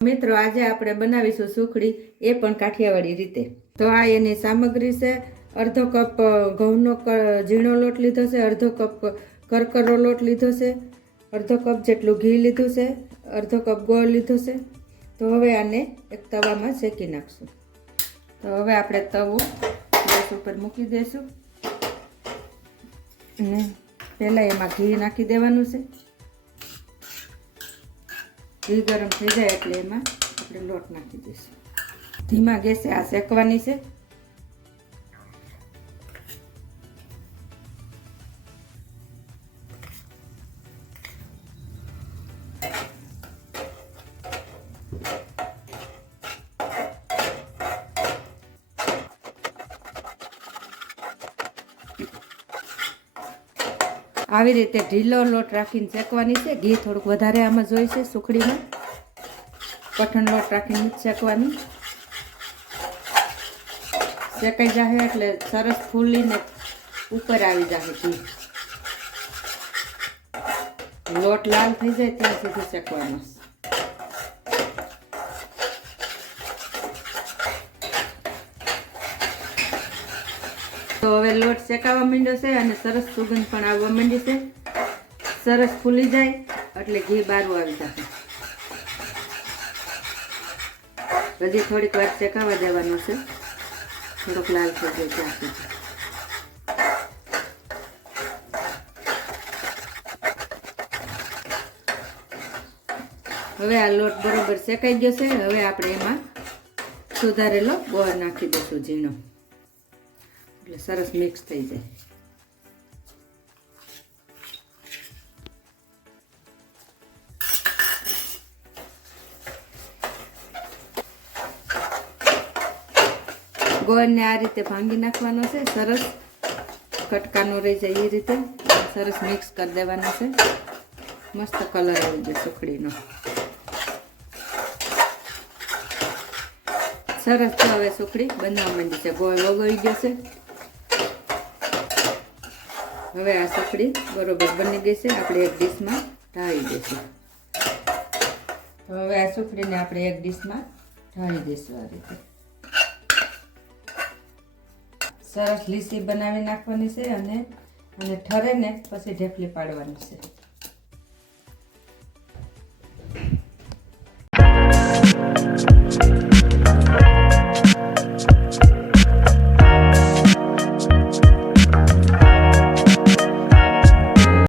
મિત્રો, આજે આપણે બનાવીશું સુખડી, એ પણ કાઠિયાવાડી રીતે. તો આ એની સામગ્રી છે, અડધો કપ ઘઉંનો ઝીણો લોટ લીધો છે, અડધો કપ કરકરો લોટ લીધો છે, અડધો કપ જેટલું ઘી લીધું છે, અડધો કપ ગોળ લીધો છે. તો હવે આને એક તવામાં શેકી નાખશું. તો હવે આપણે તવું ગેસ ઉપર મૂકી દઈશું અને પહેલાં એમાં ઘી નાખી દેવાનું છે. ઘી ગરમ થઈ જાય એટલે એમાં આપણે લોટ નાખી દઈશું. ધીમા ગેસે આ શેકવાની છે. આવી રીતે ઢીલો લોટ રાખીને શેકવાની છે. ઘી થોડુંક વધારે આમાં જોઈશે સુખડીમાં. કઠણ લોટ રાખીને શેકવાની. શેકાઈ જાય એટલે સરસ ફૂલીને ઉપર આવી જાય ઘી. લોટ લાલ થઈ જાય ત્યાં સુધી શેકવાનો. તો હવે લોટ શેકાવા માંડ્યો છે અને સરસ સુગંધ પણ આવવા માંડી છે. સરસ ફૂલી જાય એટલે ઘી બારું આવી જશે. હજી થોડીક વાર શેકાવા દેવાનું છે. થોડોક લાલ થઈ જશે હવે આ લોટ બરોબર શેકાઈ ગયો છે. હવે આપણે એમાં સુધારેલો ગોળ નાખી દઈશું ઝીણો. એટલે સરસ મિક્સ થઈ જાય. ગોળને આ રીતે ભાંગી નાખવાનો છે. સરસ કટકાનો રહી જાય એ રીતે. સરસ મિક્સ કરી દેવાનો છે. મસ્ત કલર આવી જાય સુખડીનો. સરસ હવે સુખડી બનાવવા માંડી છે. ગોળ ઓગળી છે. હવે આ સુખડી બરોબર બની ગઈ છે. આપણે એક ડીશમાં ઢાળી દઈશું. તો હવે આ સુખડીને આપણે એક ડીશમાં ઢાળી દઈશું આ રીતે. સરસ લીસી બનાવી નાખવાની છે અને અને ઠરે ને પછી ઢેફલી પાડવાની છે.